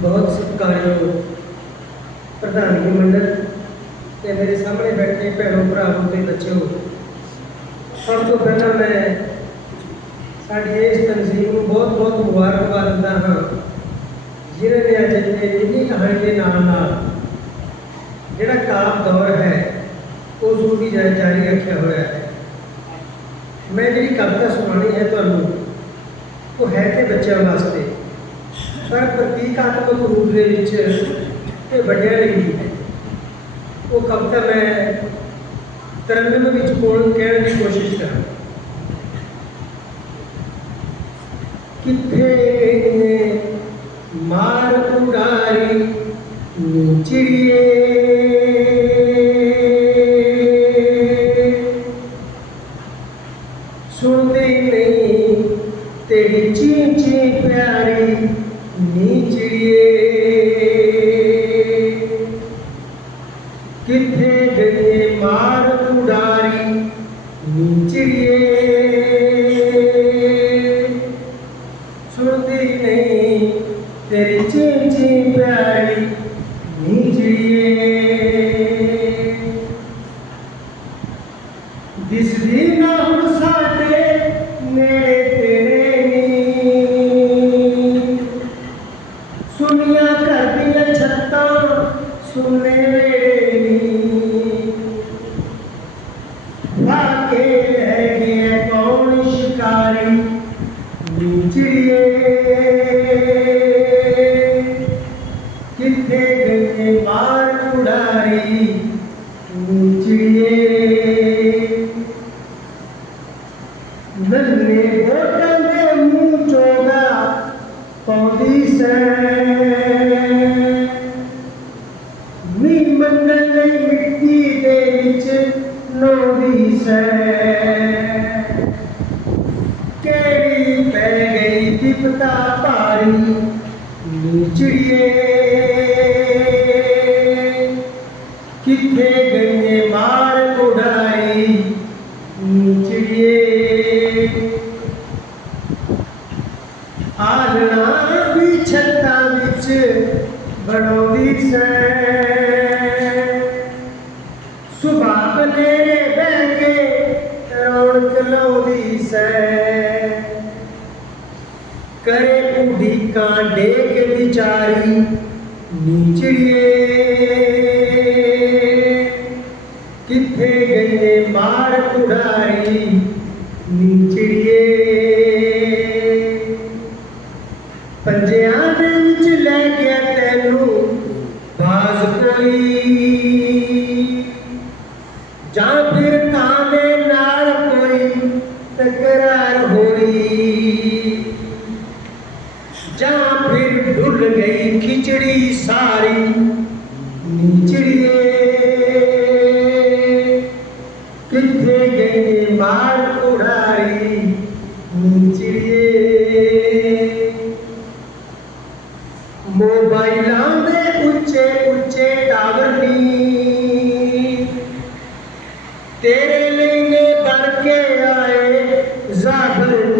ਬਹੁਤ ਸਤਿਕਾਰਯੋਗ ਪ੍ਰਧਾਨਗੀ ਮੰਡਲ ਤੇ ਮੇਰੇ ਸਾਹਮਣੇ ਬੈਠੇ ਭੈਣੋ ਭਰਾਵੋ ਤੇ ਬੱਚਿਓ। ਸਭ ਤੋਂ ਪਹਿਲਾਂ ਮੈਂ ਸਾਡੀ ਇਸ ਤਨਜ਼ੀਮ ਨੂੰ ਬਹੁਤ ਬਹੁਤ ਮੁਬਾਰਕਬਾਦ ਦਿੰਦਾ ਹਾਂ, ਜਿਨ੍ਹਾਂ ਨੇ ਅੱਜ ਇੱਥੇ ਇੰਨੀ ਕਹਾਣੀ ਦੇ ਨਾਲ ਨਾਲ ਜਿਹੜਾ ਕਾਮ ਦੌਰ ਹੈ, ਉਸ ਨੂੰ ਵੀ ਜਾ- ਜਾਰੀ ਰੱਖਿਆ ਹੋਇਆ ਹੈ। ਮੈਂ ਜਿਹੜੀ ਕਵਿਤਾ ਸੁਣਾਉਣੀ ਹੈ ਤੁਹਾਨੂੰ, ਉਹ ਹੈ ਤੇ ਬੱਚਿਆਂ ਵਾਸਤੇ। ਪਰ ਪ੍ਰਤੀਕਾਤਮਕ ਰੂਪ ਦੇ ਵਿੱਚ ਇਹ ਵੱਡਿਆਂ ਲਈ ਵੀ ਹੈ ਉਹ ਕਵਿਤਾ ਮੈਂ ਤਰੰਨਮ ਵਿੱਚ ਕੋਲ ਕਹਿਣ ਦੀ ਕੋਸ਼ਿਸ਼ ਕਰਾਂ ਕਿੱਥੇ ਗਏ ਨੇ ਮਾਰ ਉਡਾਰੀ ਨੀਚੜੀਏ ਸੁਣਦੇ ਨਹੀਂ ਤੇਰੀ ਚੀ ਚੀ ਪਿਆਰੀ नीचड़िए किथे गए मार नहीं तेरी चीची प्यारी नीचड़िए Then they work and they move to the police. केड़ी गई पारी, नीचड़िए। किथे गंजे मार उड़ाई, नीचड़िए। आलना भी छत्ता बिच बड़ो विषय करे उडी डे के बिचारी नीचे खिचड़ी सारी निचड़िए किथे गए मार उड़ारी निचड़िए मोबाइल में उच्चे उच्चे टावर नी। तेरे लेने बढ़ के आए जागर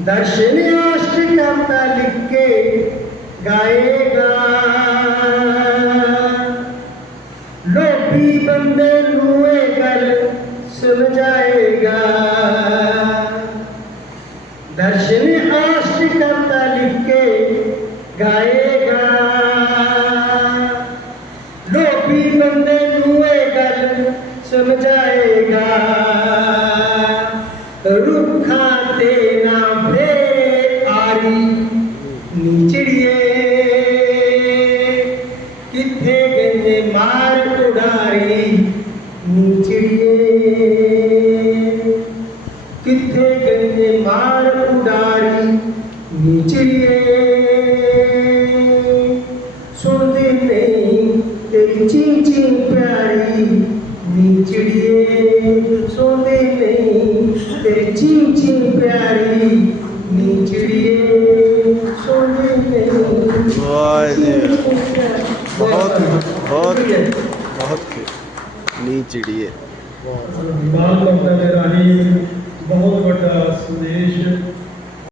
दर्शनाष्टकम लिख के गाएगा। लोभी बंदे रुए कर सुन जाएगा। दर्शन आष्टकम लिख के गाएगा। लोभी बंदे रुए कर सुन जाएगा। रू नीचड़िए किथे मार उड़ारी नीचड़िए किथे मार उड़ारी नीचड़िए बहुत बहुत बहुत नीचड़ी है बहुत बड़ा संदेश